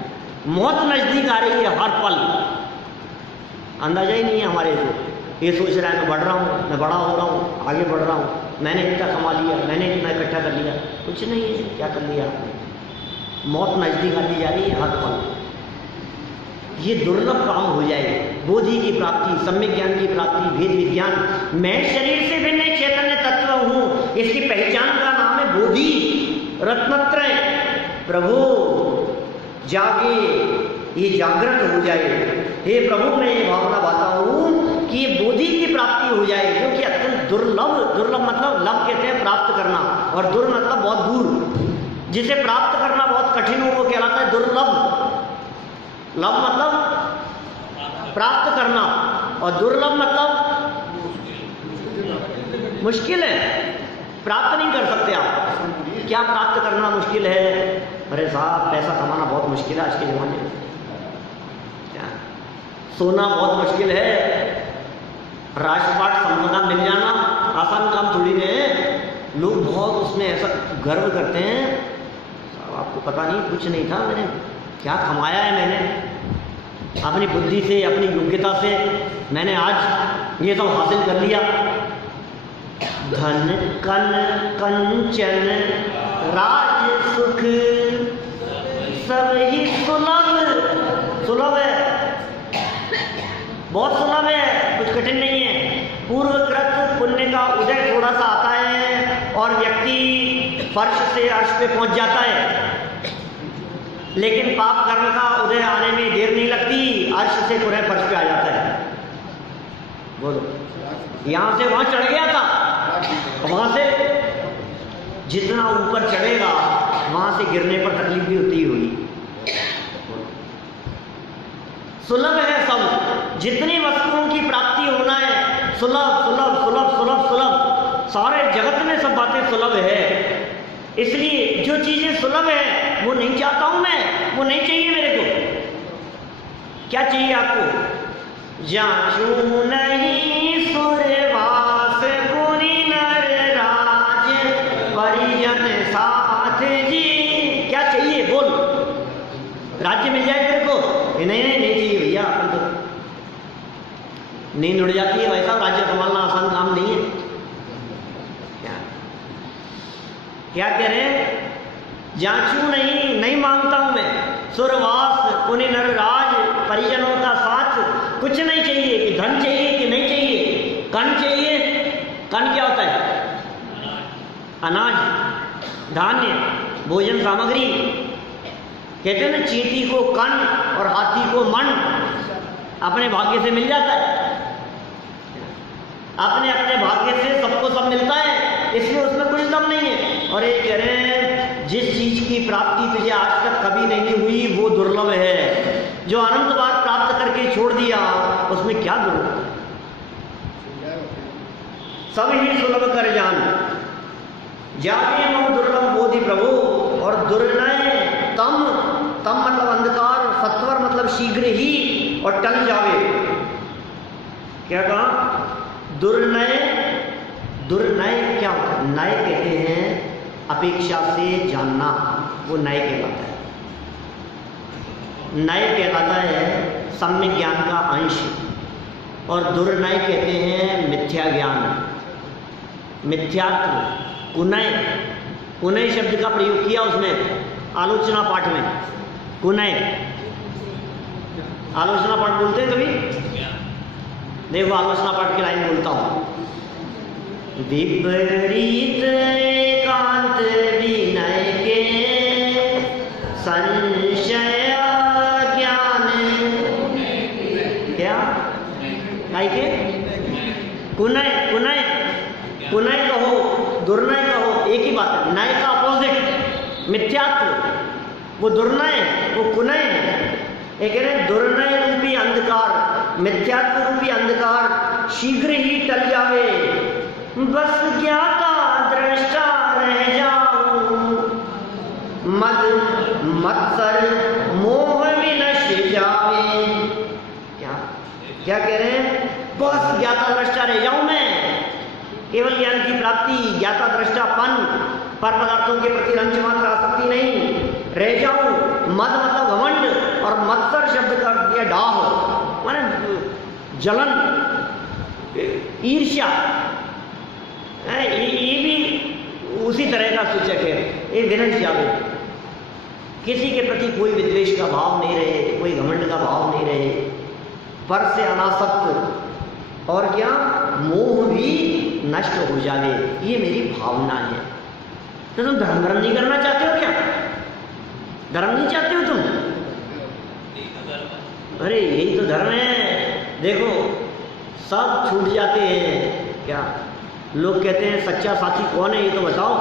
मौत नजदीक आ रही है हर पल, अंदाजा ही नहीं है हमारे को। ये सोच रहा है मैं बढ़ रहा हूँ, मैं बड़ा हो रहा हूँ, आगे बढ़ रहा हूँ, मैंने इतना कमा लिया, मैंने इतना इकट्ठा कर लिया, कुछ नहीं है। क्या कर लिया आपने? मौत नजदीक आती जा रही है हर पल। ये दुर्लभ काम हो जाए, बोधि की प्राप्ति, सम्यक ज्ञान की प्राप्ति, भेद विज्ञान। मैं शरीर से भिन्न चैतन्य तत्व हूँ, इसकी पहचान का नाम है बोधि रत्नत्रय। प्रभु जागे, ये जागृत हो जाए। हे प्रभु मैं ये भावना बाता हूँ कि ये बोधि की प्राप्ति हो जाए, जो कि अत्यंत दुर्लभ मतलब लभ कहते हैं प्राप्त करना, और दुर मतलब बहुत दूर। जिसे प्राप्त करना बहुत कठिन हो वो कहलाता है दुर्लभ। लभ मतलब प्राप्त करना, और दुर्लभ मतलब मुश्किल है, प्राप्त नहीं कर सकते आप। क्या प्राप्त करना मुश्किल है? अरे साहब पैसा कमाना बहुत मुश्किल है आज के ज़माने में। क्या सोना बहुत मुश्किल है, राष्ट्रपाट संपदा मिल जाना आसान काम थोड़ी है। लोग बहुत उसमें ऐसा गर्व करते हैं, साहब आपको पता नहीं कुछ नहीं था, मैंने क्या कमाया है, मैंने अपनी बुद्धि से, अपनी योग्यता से मैंने आज ये सब हासिल कर लिया। धन कन कंचन राज सुख सब ही सुलभ है, बहुत सुलभ है, कुछ कठिन नहीं है। पूर्वकृत पुण्य का उदय थोड़ा सा आता है और व्यक्ति फर्श से अर्श पे पहुंच जाता है, लेकिन पाप कर्म का उदय आने में देर नहीं लगती, अर्श से पुनः फर्श पे आ जाता है। बोलो, यहाँ से वहाँ चढ़ गया था, वहाँ से जितना ऊपर चढ़ेगा वहाँ से गिरने पर तकलीफ भी होती होगी। सुलभ है सब, जितनी वस्तुओं की प्राप्ति होना है सुलभ सुलभ सुलभ सुलभ सुलभ, सारे जगत में सब बातें सुलभ है। इसलिए जो चीजें सुलभ है वो नहीं चाहता हूं मैं, वो नहीं चाहिए मेरे को। क्या चाहिए आपको? जाचू नहीं सुरवास गुनी नर राज परिजन साथ जी। क्या चाहिए बोल? राज्य मिल जाए तेरे को? नहीं चाहिए भैया, अपन तो नींद उड़ जाती है भाई साहब, राज्य संभालना आसान काम नहीं है। क्या कह रहे हैं? जांचू नहीं मांगता हूं मैं, सुरवास पुण्य नर राज परिजनों का साथ कुछ नहीं चाहिए। कि धन चाहिए कि नहीं चाहिए? कण चाहिए। कण क्या होता है? अनाज, धान्य, भोजन सामग्री। कहते हैं ना चींटी को कण और हाथी को मन, अपने भाग्य से मिल जाता है। अपने अपने भाग्य से सबको सब मिलता है, इसलिए उसमें कुछ दम नहीं है। और ये कह रहे हैं जिस चीज की प्राप्ति तुझे आज तक कभी नहीं हुई वो दुर्लभ है। जो अनंत बार प्राप्त करके छोड़ दिया उसमें क्या दुर्लभ? सब ही सुलभ कर जान, जागे मम दुर्लभ बोधि प्रभु। और दुर्नय तम मतलब अंधकार, सत्वर मतलब शीघ्र ही, और टल जावे। क्या कहा? दुर्नय दुर्नय क्या होता है? नय कहते हैं अपेक्षा से जानना, वो नय कहलाता है। नय कहलाता है सम्यक ज्ञान का अंश, और दुर्नय कहते हैं मिथ्या ज्ञान, मिथ्यात्व। कुनय, कुनय शब्द का प्रयोग किया उसमें आलोचना पाठ में। कुनय, आलोचना पाठ बोलते हैं कभी? देखो आलोचना पाठ की लाइन बोलता हूं। विपरीत एकांत विनय के संशय ज्ञान, क्या काय के? कुनय, कुनय, कुनय कहो दुर्नय कहो एक ही बात है। नय का अपोजिट मिथ्यात्व, वो दुर्नय वो कुनय है। एक है दुर्नय रूपी अंधकार, मिथ्यात्व रूपी अंधकार शीघ्र ही टल जावे, बस ज्ञाता दृष्टा रह जाऊं, मद मत्सर मोह विनश जावे। क्या क्या कह रहे हैं? बस ज्ञाता दृष्टा रह जाऊं मैं, केवल ज्ञान की प्राप्ति, ज्ञाता दृष्टापन, पर पदार्थों के प्रति रंच मात्र आसक्ति नहीं, रह जाऊं। मद मतलब घमंड, और मत्सर शब्द का अर्थ दिया डाह, माने जलन, ईर्ष्या। ये भी उसी तरह का सूचक है। ये विनश जावे, किसी के प्रति कोई विद्वेष का भाव नहीं रहे, कोई घमंड का भाव नहीं रहे, पर से अनासक्त, और क्या मोह भी नष्ट हो जावे, ये मेरी भावना है। तो तुम धर्म धर्म नहीं करना चाहते हो क्या? धर्म नहीं चाहते हो तुम? अरे यही तो धर्म है। देखो सब छूट जाते हैं। क्या लोग कहते हैं सच्चा साथी कौन है ये तो बताओ।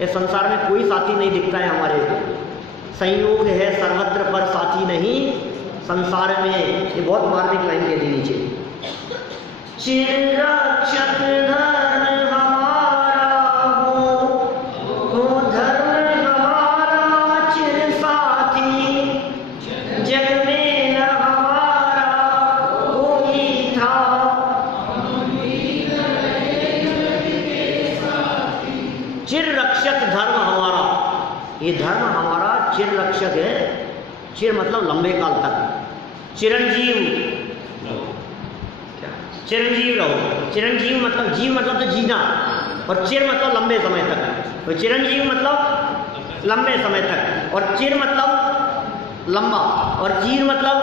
इस संसार में कोई साथी नहीं दिखता है हमारे को। संयोग है सर्वत्र पर साथी नहीं संसार में। ये बहुत मार्मिक लाइन कह दी नीचे। चिररक्षक धर्म हमारा हो धर्म हमारा चिर साथी, जग में न हमारा कोई था। चिर रक्षक धर्म हमारा, ये धर्म हमारा चिर रक्षक है। चिर मतलब लंबे काल तक, चिरंजीव, चिरंजीव रहो। चिरंजीव मतलब जीव मतलब तो जीना, और चिर मतलब लंबे समय तक। तो चिरंजीव मतलब लंबे समय तक, और चिर मतलब लंबा, और चीर मतलब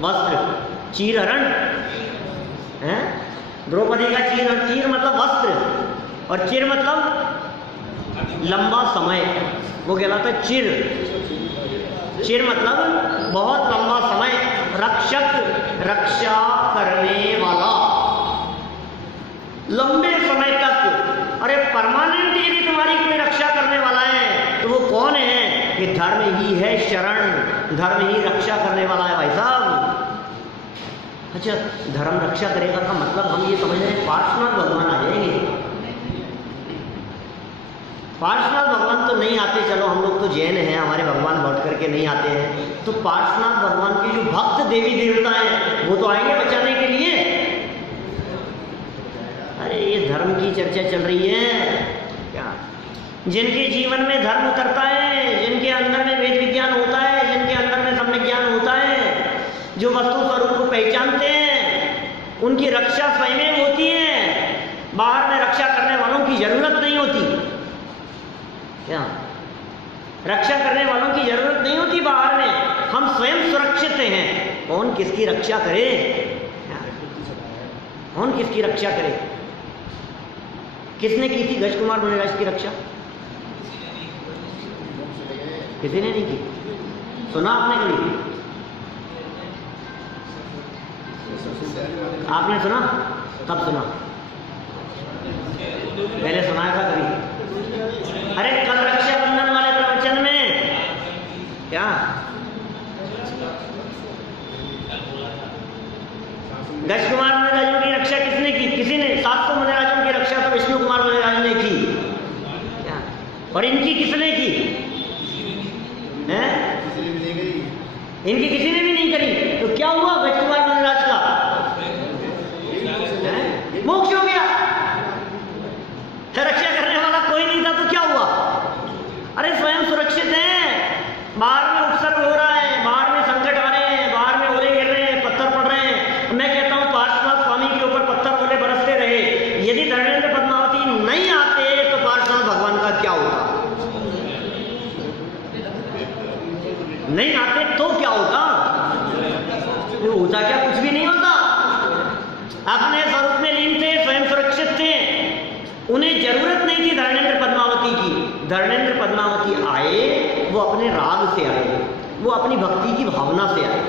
वस्त्र। चीर हरण है, द्रौपदी का चीर, चीर मतलब वस्त्र, और चिर मतलब लंबा समय, वो कहलाता है चिर। चिर मतलब बहुत लंबा समय। रक्षक, रक्षा करने वाला, लंबे समय तक। अरे परमानेंट यदि तुम्हारी कोई रक्षा करने वाला है तो वो कौन है? कि धर्म ही है शरण, धर्म ही रक्षा करने वाला है भाई साहब। अच्छा, धर्म रक्षा करेगा का मतलब हम ये समझ रहे हैं पार्षनाथ भगवान आ जाएंगे। पार्षनाथ भगवान तो नहीं आते, चलो हम लोग तो जैन हैं, हमारे भगवान लौट करके नहीं आते हैं। तो पार्षनाथ भगवान के जो भक्त देवी देवता हैं वो तो आएंगे बचाने के लिए। अरे ये धर्म की चर्चा चल रही है क्या? जिनके जीवन में धर्म उतरता है, जिनके अंदर में वेद विज्ञान होता है, जिनके अंदर में सम्यक ज्ञान होता है, जो वस्तु स्वरूप को पहचानते हैं, उनकी रक्षा स्वयं होती है। बाहर में रक्षा करने वालों की जरूरत नहीं होती। क्या रक्षा करने वालों की जरूरत नहीं होती बाहर में, हम स्वयं सुरक्षित हैं। कौन किसकी रक्षा करे? कौन किसकी रक्षा करे? किसने की थी गज कुमार मुनिराज की रक्षा? किसी ने नहीं की। सुना आपने कभी? आपने सुना? कब सुना? पहले सुनाया था कभी? अरे कल रक्षाबंधन वाले प्रवचन में क्या गज कुमार मुनिराजों की रक्षा किसने की? किसी ने। 700 मुनिराजों की रक्षा तो विष्णु कुमार मुनिराज ने की। क्या? और इनकी किसने की? हैं? इनकी किसी ने भी नहीं करी। तो क्या हुआ गज कुमार मुनिराज का? होता क्या, कुछ भी नहीं होता। अपने स्वरूप में लीन थे, स्वयं सुरक्षित थे, उन्हें जरूरत नहीं थी धर्मेंद्र पद्मावती की। धर्मेंद्र पद्मावती आए, वो अपने राग से आए, वो अपनी भक्ति की भावना से आए,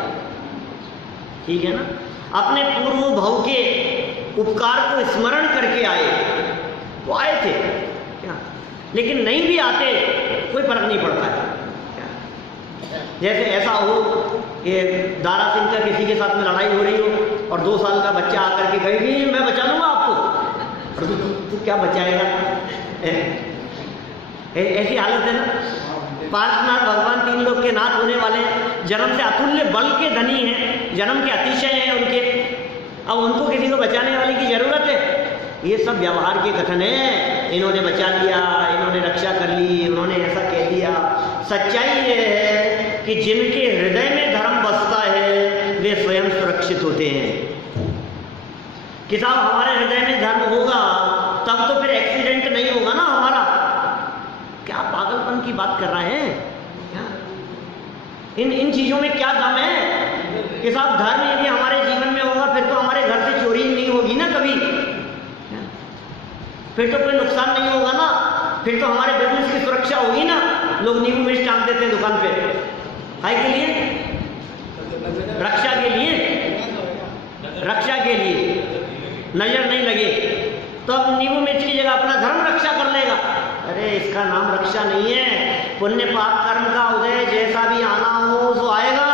ठीक है ना, अपने पूर्व भाव के उपकार को स्मरण करके आए, वो आए थे क्या। लेकिन नहीं भी आते कोई फर्क नहीं पड़ता है। जैसे ऐसा हो कि दारा सिंह का किसी के साथ में लड़ाई हो रही हो और 2 साल का बच्चा आकर के कहेगी मैं बचा लूंगा आपको, और तू क्या बचाएगा। ऐसी हालत है ना। पार्श्वनाथ भगवान 3 लोग के नाथ होने वाले, जन्म से अतुल्य बल के धनी हैं, जन्म के अतिशय हैं उनके, अब उनको किसी को बचाने वाले की जरूरत है। ये सब व्यवहार के कथन है, इन्होंने बचा लिया, इन्होंने रक्षा कर ली, उन्होंने ऐसा कह दिया। सच्चाई ये है कि जिनके हृदय में धर्म बसता है वे स्वयं सुरक्षित होते हैं। कि साहब हमारे हृदय में धर्म होगा तब तो फिर एक्सीडेंट नहीं होगा ना हमारा। क्या पागलपन की बात कर रहे हैं। इन चीजों में क्या दम है कि साहब धर्म यदि हमारे जीवन में होगा फिर तो हमारे घर से चोरी नहीं होगी ना कभी, फिर तो कोई नुकसान नहीं होगा ना, फिर तो हमारे बिजनेस की सुरक्षा होगी ना। लोग नींबू मिर्च टांग देते हैं दुकान पे, हाय के लिए, रक्षा के लिए, रक्षा के लिए, नजर नहीं लगे तो अब नींबू मिर्च की जगह अपना धर्म रक्षा कर लेगा। अरे इसका नाम रक्षा नहीं है। पुण्य पाप कर्म का उदय जैसा भी आना हो सो आएगा,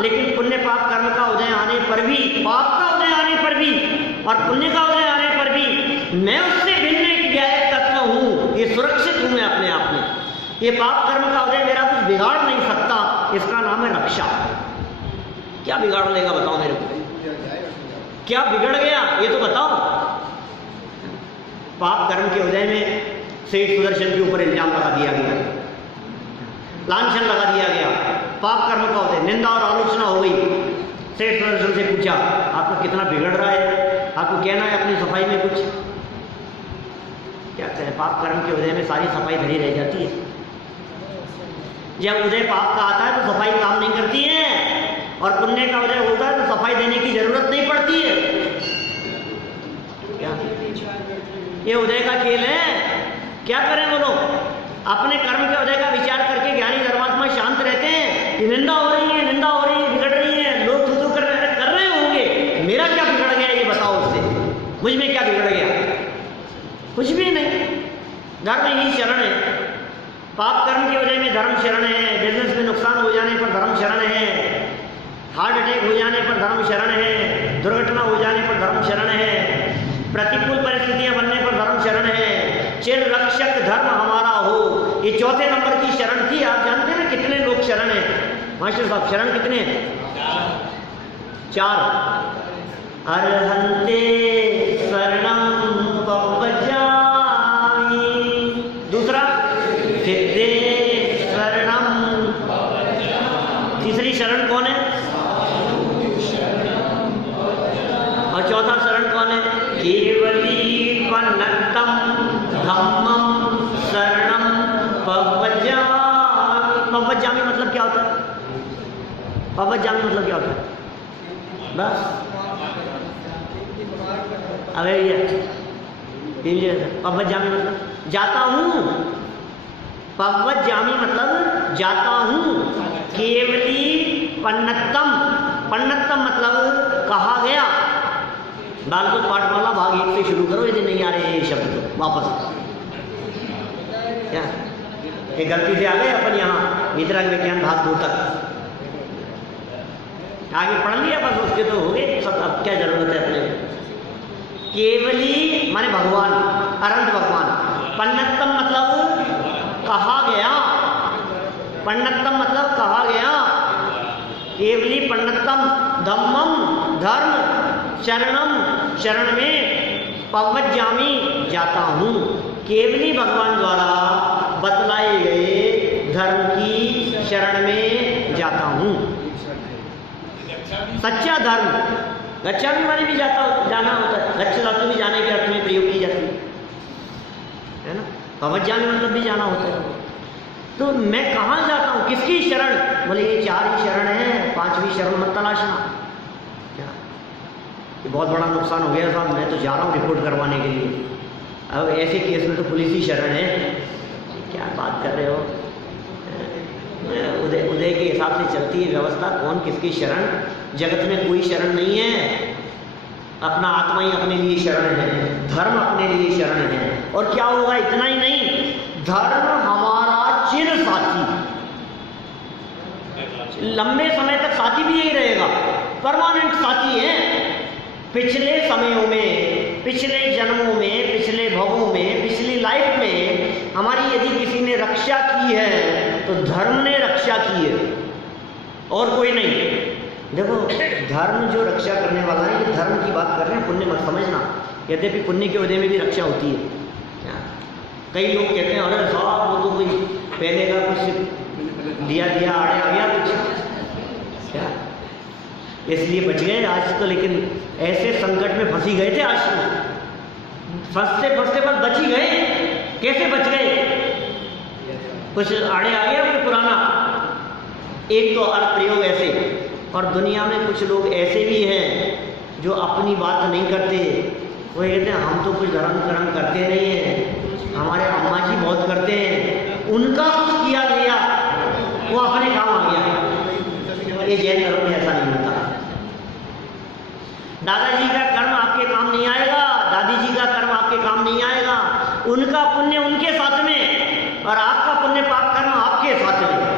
लेकिन पुण्य पाप कर्म का उदय आने पर भी, पाप का उदय आने पर भी और पुण्य का उदय आने पर भी मैं उससे भिन्न एक व्यायक तत्व हूँ, ये सुरक्षित हूँ मैं अपने आप में। ये पाप कर्म का उदय मेरा कुछ बिगाड़ नहीं सकता, इसका नाम है रक्षा। क्या बिगाड़ लेगा बताओ मेरे को, क्या बिगड़ गया ये तो बताओ। पाप कर्म के उदय में सेठ सुदर्शन के ऊपर इल्जाम लगा दिया गया, लांछन लगा दिया गया। पाप कर्म का उदय, निंदा और आलोचना हो गई। सेठ सुदर्शन से पूछा आपका कितना बिगड़ रहा है, आपको कहना है अपनी सफाई में कुछ। क्या कहें, पाप कर्म के उदय में सारी सफाई भरी रह जाती है। जब उदय पाप का आता है तो सफाई काम नहीं करती है, और पुण्य का उदय होता है तो सफाई देने की जरूरत नहीं पड़ती है। क्या ये उदय का खेल है। क्या करें वो लोग, अपने कर्म के उदय का विचार करके ज्ञानी धर्मात्मा शांत रहते हैं। ये निंदा हो रही है, निंदा हो रही है, बिगड़ रही है, लोग थू कर रहे होंगे, मेरा क्या बिगड़ गया ये बताओ उससे, मुझ में क्या बिगड़ गया, कुछ भी नहीं। धर्म ही शरण है। पाप कर्म के वजह में धर्म शरण है, बिजनेस में नुकसान हो जाने पर धर्म शरण है, हार्ट अटैक हो जाने पर धर्म शरण है, दुर्घटना हो जाने पर धर्म शरण है, प्रतिकूल परिस्थितियां बनने पर धर्म शरण है। चिर रक्षक धर्म हमारा हो, ये 4थे नंबर की शरण थी। आप जानते हैं ना कितने लोग शरण है मास्टर साहब, शरण कितने हैं? 4। अर्हन्ते शरणं पवज्जामि, दूसरा सिद्धे शरणं, तीसरी शरण कौन है? और चौथा शरण कौन है? केवली पन्नतम धम्मम शरणं पवज्जामि। पवज्जामि मतलब क्या होता है? पवज्जामि मतलब क्या होता है? बस अरे ये पवज्जामि मतलब जाता हूँ, पवज्जामि मतलब जाता हूँ। केवली पन्नतम, पन्नतम मतलब कहा गया। बालकों पाठमाला भाग 1 से शुरू करो, यदि नहीं आ रहे ये शब्द तो वापस। क्या ये गलती से आ गए अपन यहाँ वितरक विज्ञान भाग 2 तक, आगे पढ़ लिया बस, उसके तो हो गए सब। अब क्या जरूरत है अपने। केवली माने भगवान, अनंत भगवान। पन्नतम मतलब कहा गया, पन्नतम मतलब कहा गया। केवली पन्नतम धम्मम धर्म, शरणम शरण में, पवज्जामि जाता हूँ। केवली भगवान द्वारा बतलाए गए धर्म की शरण में जाता हूँ। सच्चा धर्म, गच्छामि माने भी जाना होता है। गच्छ धातु भी जाने के अर्थ में प्रयोग की जाती है ना। पवज्जामि मतलब भी जाना होता है। तो मैं कहाँ जाता हूँ, किसकी शरण? बोले ये 4 ही शरण है, 5वीं शरण मत तलाशना। कि बहुत बड़ा नुकसान हो गया साहब, मैं तो जा रहा हूँ रिपोर्ट करवाने के लिए। अब ऐसे केस में तो पुलिस ही शरण है। क्या बात कर रहे हो? उदय उदय के हिसाब से चलती है व्यवस्था, कौन किसकी शरण? जगत में कोई शरण नहीं है, अपना आत्मा ही अपने लिए शरण है, धर्म अपने लिए शरण है। और क्या होगा? इतना ही नहीं, धर्म हमारा चिर साथी, लंबे समय तक साथी भी यही रहेगा, परमानेंट साथी है। पिछले समयों में, पिछले जन्मों में, पिछले भवों में, पिछली लाइफ में हमारी यदि किसी ने रक्षा की है तो धर्म ने रक्षा की है, और कोई नहीं। देखो, धर्म जो रक्षा करने वाला है, ये धर्म की बात कर रहे हैं, पुण्य मत समझना। यद्यपि पुण्य के उदय में भी रक्षा होती है। कई लोग कहते हैं अरे साहब वो तो कोई पहले का कुछ दिया दिया आड़े आ गया कुछ, क्या इसलिए बच गए आज तो। लेकिन ऐसे संकट में फंसी गए थे आज तो, फंसते फंसते बस बच ही गए। कैसे बच गए? कुछ आड़े आ गया कोई पुराना, एक तो अर्थ प्रयोग ऐसे। और दुनिया में कुछ लोग ऐसे भी हैं जो अपनी बात नहीं करते, वो कहते हैं हम तो कुछ धर्म कर्म करते नहीं हैं, हमारे अम्मा जी बहुत करते हैं, उनका कुछ किया गया वो अपने काम आ गया। ये जैन धर्म में ऐसा नहीं होता। दादाजी का कर्म आपके काम नहीं आएगा, दादी जी का कर्म आपके काम नहीं आएगा, उनका पुण्य उनके साथ में और आपका पुण्य पाप कर्म आपके साथ में।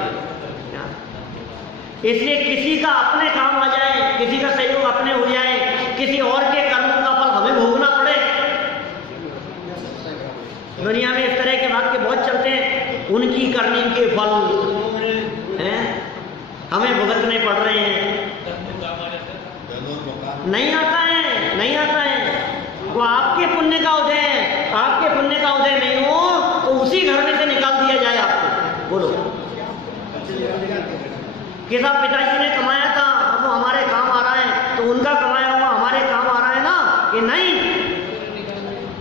इसलिए किसी का अपने काम आ जाए, किसी का सहयोग अपने हो जाए, किसी और के कर्मों का फल हमें भोगना पड़े। दुनिया में इस तरह के वाक्य बहुत चलते हैं, उनकी करनी के फल हैं हमें भुगतने पड़ रहे हैं। नहीं आता है, नहीं आता है। वो आपके पुण्य का उदय है, आपके पुण्य का उदय नहीं हो तो उसी घर में से निकाल दिया जाए आपको। बोलो कि साहब पिताजी ने कमाया था, अब वो हमारे काम आ रहा है, तो उनका कमाया हुआ हमारे काम आ रहा है ना, कि नहीं?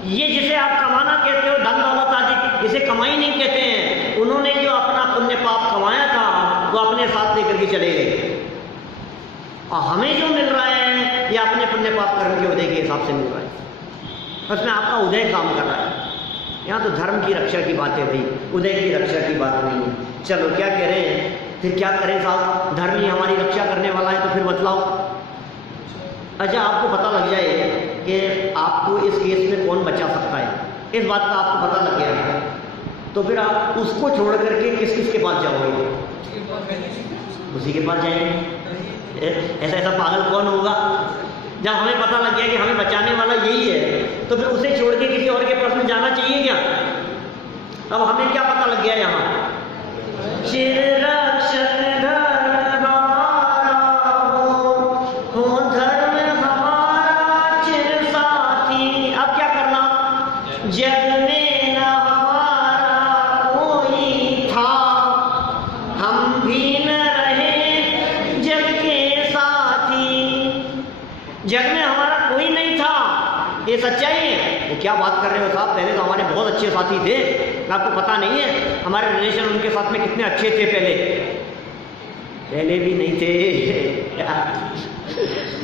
ये जिसे आप कमाना कहते हो, धन दौलत आदि, इसे कमाई नहीं कहते हैं। उन्होंने जो अपना पुण्य पाप कमाया था वो अपने साथ लेकर के चले गए, और हमें जो मिल रहा है ये अपने पुण्य पाप कर्म के उदय के हिसाब से मिल रहा है। उसमें आपका उदय काम कर रहा है। यहाँ तो धर्म की रक्षा की बात है भाई, उदय की रक्षा की बात नहीं है। चलो क्या कह रहे हैं, फिर क्या करें साहब? धर्म ही हमारी रक्षा करने वाला है तो फिर बतलाओ। अच्छा, आपको पता लग जाए कि आपको इस केस में कौन बचा सकता है, इस बात का आपको पता लग गया, तो फिर आप उसको छोड़ करके किस किस के पास जाओगे? उसी के पास जाएंगे। ऐसा ऐसा पागल कौन होगा? जब हमें पता लग गया कि हमें बचाने वाला यही है, तो फिर उसे छोड़ के किसी और के पास में जाना चाहिए क्या? अब हमें क्या पता लग गया यहाँ? चिर रक्षक धर्म हमारा हो धर्म हमारा चिर साथी। अब क्या करना? जग में न हमारा कोई था, हम भी न रहे जग के साथी। जग में हमारा कोई नहीं था, ये सच्चाई है। वो क्या बात कर रहे हो साहब? पहले तो हमारे बहुत अच्छे साथी थे, आपको पता नहीं है हमारे रिलेशन उनके साथ में कितने अच्छे थे। पहले भी नहीं थे।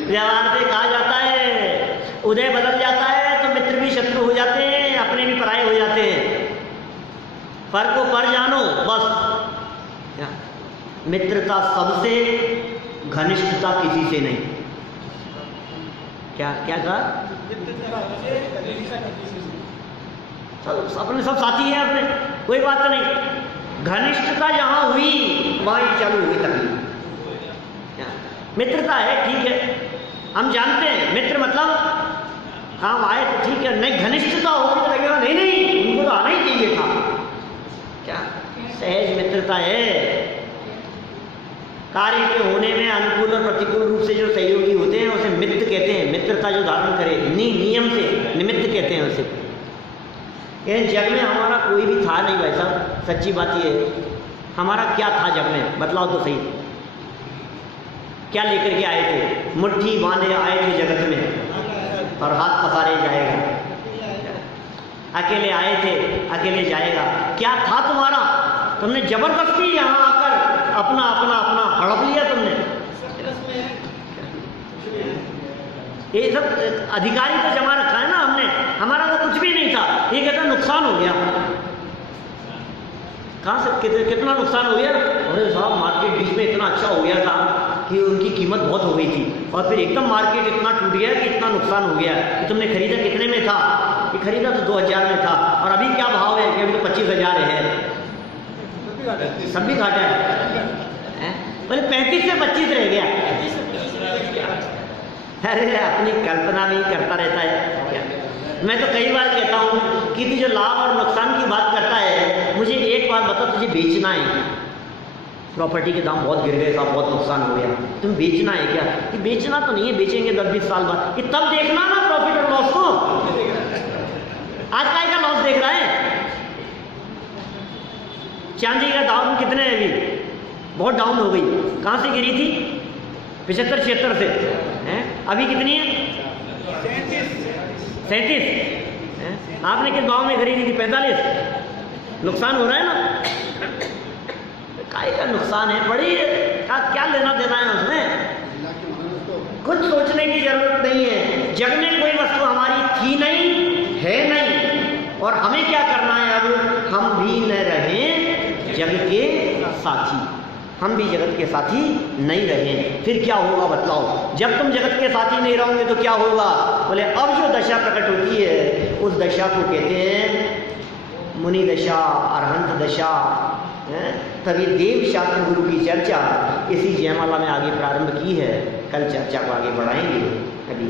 व्यवहार से कहा जाता है उदय बदल जाता है तो मित्र भी शत्रु हो जाते हैं, अपने भी पराये हो जाते हैं। फर्क को पर जानो बस। मित्रता सबसे, घनिष्ठता किसी से नहीं। क्या क्या कहा? अपने सब साथी हैं अपने, कोई बात तो नहीं। घनिष्ठता जहां हुई वहां ही चालू हुई तकलीफ। मित्रता है, ठीक है, हम जानते हैं मित्र मतलब काम आए तो ठीक है, नहीं घनिष्ठता होगी तो लगेगा नहीं नहीं उनको तो आना ही चाहिए था। क्या सहज मित्रता है। कार्य के होने में अनुकूल और प्रतिकूल रूप से जो सहयोगी होते हैं उसे मित्र कहते हैं। मित्रता जो धारण करे नियम से निमित्त कहते हैं उसे। ये जग में हमारा कोई भी था नहीं भाई साहब, सच्ची बात ये है। हमारा क्या था जग में, बतलाओ तो सही। क्या लेकर के आए थे? मुट्ठी बांधे आए थे जगत में और हाथ पसारे जाएगा। अकेले आए थे, अकेले जाएगा। क्या था तुम्हारा? तुमने जबरदस्ती यहाँ आकर अपना अपना अपना हड़प लिया तुमने। ये सब अधिकारी तो जमा रखा है ना हमने, हमारा तो कुछ भी नहीं था। ये कहता नुकसान हो गया। कहाँ से कितना नुकसान हो गया? अरे साहब मार्केट बीच में इतना अच्छा हो गया था कि उनकी कीमत बहुत हो गई थी, और फिर एकदम मार्केट इतना टूट गया कि इतना नुकसान हो गया कि तुमने खरीदा कितने में था? ये खरीदा तो 2000 में था, और अभी क्या भाव है? कि अभी तो 25,000 है। सब भी घाटा है। बोले 35 से 25 रह गया। अरे अपनी कल्पना भी करता रहता है क्या? मैं तो कई बार कहता हूँ कि तू जो लाभ और नुकसान की बात करता है, मुझे एक बार बता, तुझे बेचना है क्या? प्रॉपर्टी के दाम बहुत गिर गए साहब, बहुत नुकसान हो गया, तुम बेचना है क्या? कि बेचना तो नहीं है, बेचेंगे 10-20 साल बाद। कि तब देखना ना प्रॉफिट और लॉस को। आज का लॉस देख रहा है? चांदी का दाम कितने है अभी? बहुत डाउन हो गई। कहाँ से गिरी थी? 75-76 से हैं? अभी कितनी है? 37। आपने किस भाव में खरीदी थी? 45। नुकसान हो रहा है ना? काय का नुकसान है? बड़ी क्या लेना देना है उसमें? कुछ सोचने की जरूरत नहीं है। जग में कोई वस्तु हमारी थी नहीं, है नहीं, और हमें क्या करना है? अब हम भी न रहें जग के साथी, हम भी जगत के साथी नहीं रहें। फिर क्या होगा बतलाओ? जब तुम जगत के साथी नहीं रहोगे तो क्या होगा? बोले अब जो दशा प्रकट होती है उस दशा को कहते हैं मुनि दशा, अरहंत दशा। तभी देव शास्त्र गुरु की चर्चा इसी जयमाला में आगे प्रारंभ की है। कल चर्चा को आगे बढ़ाएंगे। अभी